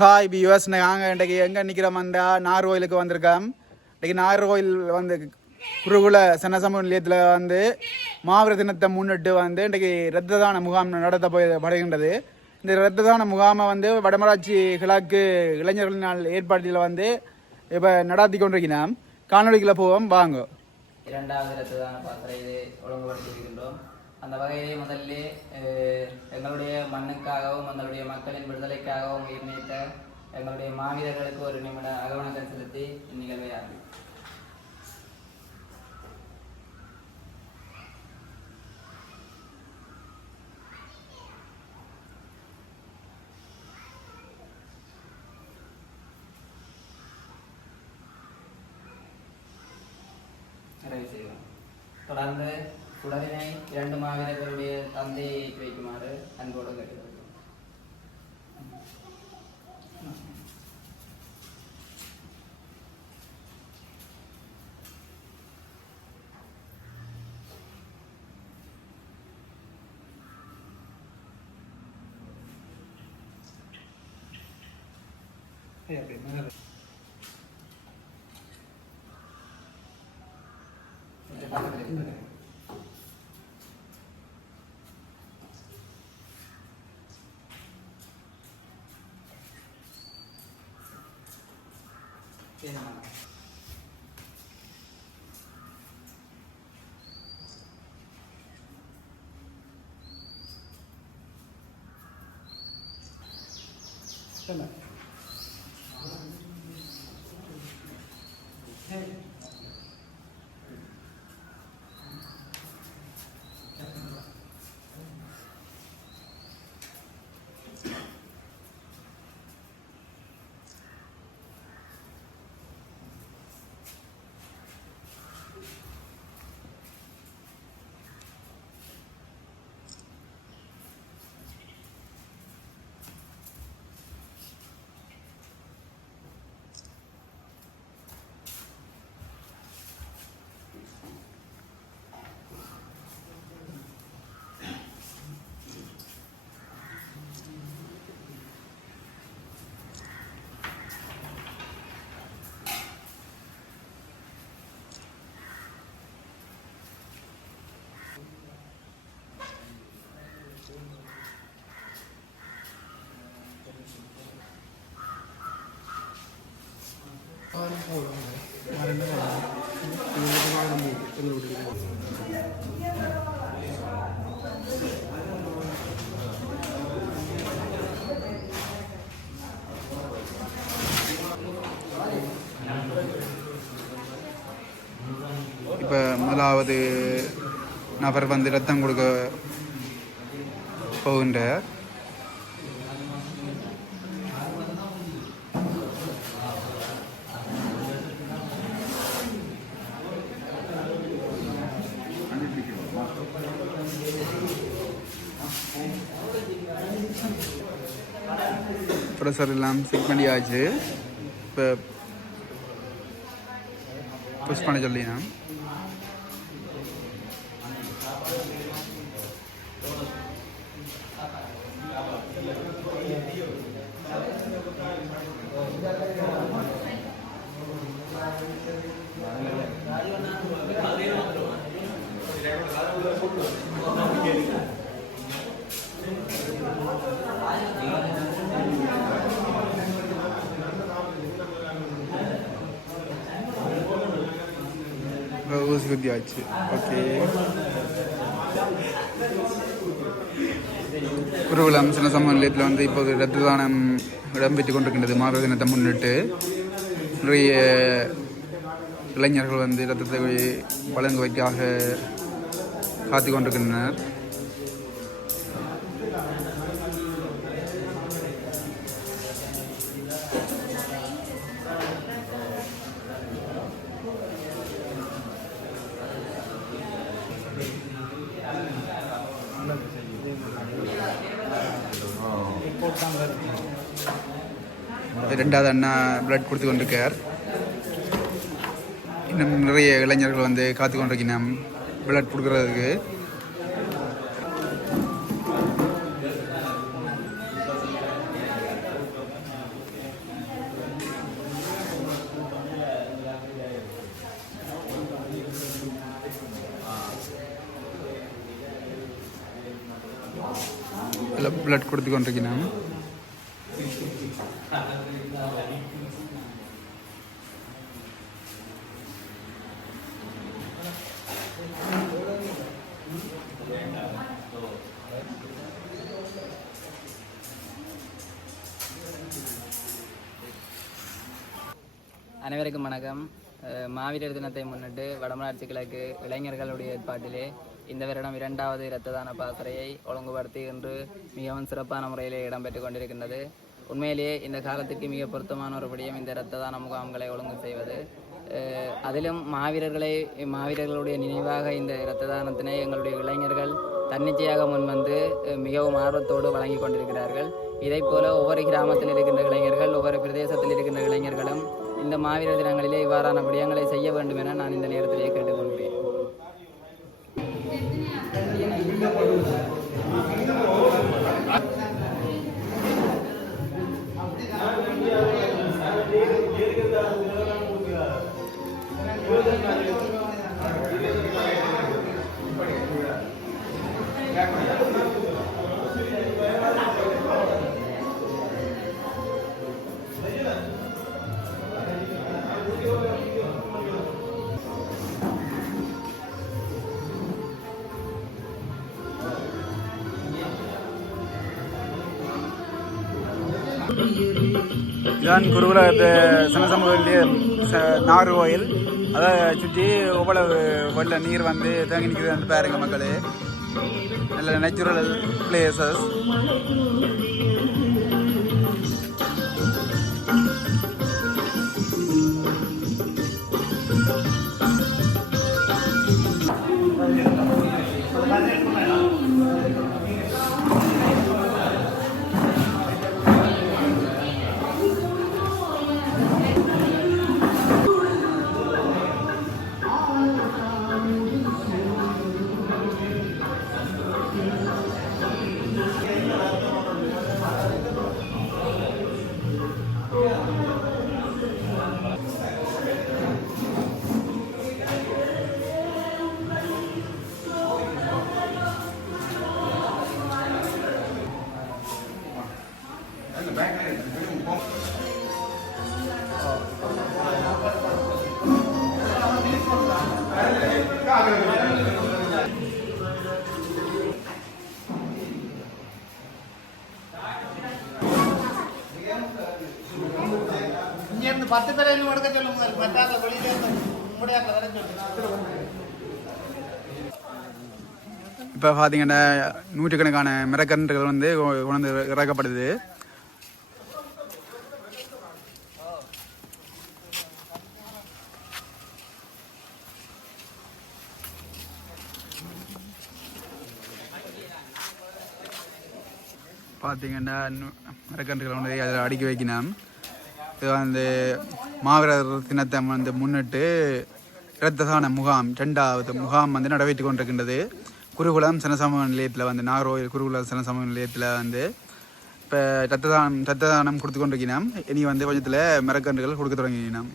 Hi B US நாங்கள் இன்றைக்கு எங்கே நிற்கிறோம்டா நார்கோயிலுக்கு வந்திருக்கோம். இன்றைக்கி நார்கோயில் வந்து குருகுல சனசமூக நிலையத்தில் வந்து மாவீர தினத்தை முன்னிட்டு வந்து இன்றைக்கு ரத்ததான முகாம் நடத்த போய் படுகின்றது. இந்த இரத்த தான முகாமை வந்து வடமராட்சி கிழக்கு இளைஞர்களினால் ஏற்பாட்டில் வந்து இப்போ நடாத்தி கொண்டிருக்கிறோம். காணொலிக்குள்ளே போவோம். வாங்க. இரண்டாவது இரத்ததான பாத்திரை இது ஒழுங்குபடுத்தியிருக்கின்றோம். அந்த வகையிலே முதல்ல அஹ், எங்களுடைய மண்ணுக்காகவும் எங்களுடைய மக்களின் விடுதலைக்காகவும் உயிர் நீத்த எங்களுடைய மாவீரர்களுக்கு ஒரு நிமிட அகவணக்கம் செலுத்தி இந்நிகழ்வை ஆரம்பி நிறைவு செய்வோம். தொடர்ந்து உடலினை இரண்டு மாவீரர்களுடைய தந்தையை ஏற்றி வைக்குமாறு அன்போடு 变大了。在？இப்போ முதலாவது நபர் வந்து ரத்தம் கொடுக்க போகின்றார். ப்ரெஷர் எல்லாம் செக் பண்ணியாச்சு இப்போ புஷ் பண்ண சொல்லினா ஊசி குத்தியாச்சு ஓகே குருகுலம் சின்ன சமூக நிலையத்தில் வந்து இப்போது ரத்த தானம் இடம்பெற்று கொண்டிருக்கின்றது. மாத தினத்தை முன்னிட்டு நிறைய இளைஞர்கள் வந்து ரத்தத்தை வழங்குவதற்காக காத்து கொண்டிருக்கின்றனர். ரெண்டாவது அண்ணா பிளட் கொடுத்து கொண்டிருக்கார். இன்னும் நிறைய இளைஞர்கள் வந்து காத்து கொண்டிருக்கணும் பிளட் கொடுக்கறதுக்கு. ப்ளட் கொடுத்து கொண்டிருக்கிறோம் அனைவருக்கும் வணக்கம். மாவீரர் தினத்தை முன்னிட்டு வடமராட்சி கிழக்கு இளைஞர்களுடைய ஏற்பாட்டிலே இந்த வருடம் இரண்டாவது இரத்த தான பாசறையை ஒழுங்குபடுத்தி இன்று மிகவும் சிறப்பான முறையிலே இடம்பெற்றுக் கொண்டிருக்கின்றது. உண்மையிலேயே இந்த காலத்துக்கு மிக பொருத்தமான ஒரு விடயம் இந்த இரத்த தான முகாம்களை ஒழுங்கு செய்வது. அதிலும் மாவீரர்களை மாவீரர்களுடைய நினைவாக இந்த இரத்த தானத்தினை எங்களுடைய இளைஞர்கள் தன்னிச்சையாக முன்வந்து மிகவும் ஆர்வத்தோடு வழங்கி கொண்டிருக்கிறார்கள். இதைப் போல ஒவ்வொரு கிராமத்தில் இருக்கின்ற இளைஞர்கள் ஒவ்வொரு பிரதேசத்தில் இருக்கின்ற இளைஞர்களும் இந்த மாவீரர் தினங்களிலே இவ்வாறான விடயங்களை செய்ய வேண்டும் என நான் இந்த நேரத்திலே இதான் குருகுல சன சமூகத்திலே நாகர் கோயில் அதை சுற்றி எவ்வளவு வெள்ள நீர் வந்து தேங்கி நிற்கிறது வந்து பாருங்க மக்களே. நல்ல நேச்சுரல் பிளேசஸ் பத்து பேர் இன்னும் எடுக்க சொல்லுங்க பட்டாக்க வெளியில இருந்து முடியாக்க வர சொல்லுங்க இப்போ பார்த்தீங்கன்னா நூற்றுக்கணக்கான மிரக்கன்றுகள் வந்து உணர்ந்து இறக்கப்படுது. பார்த்தீங்கன்னா மிரக்கன்றுகள் வந்து அதில் அடுக்கி வைக்கணும். வந்து மாவீரர் தினத்தை வந்து முன்னிட்டு இரத்ததான முகாம் ரெண்டாவது முகாம் வந்து நடைபெற்று கொண்டிருக்கின்றது. குருகுலம் சனசமூக நிலையத்தில் வந்து நாகர்கோவில் குருகுலம் சனசமூக நிலையத்தில் வந்து இப்போ ரத்த தானம் ரத்த தானம் கொடுத்து கொண்டிருக்கிறோம் இனி வந்து கொஞ்சத்தில் மரக்கன்றுகள் கொடுக்க தொடங்கினோம்.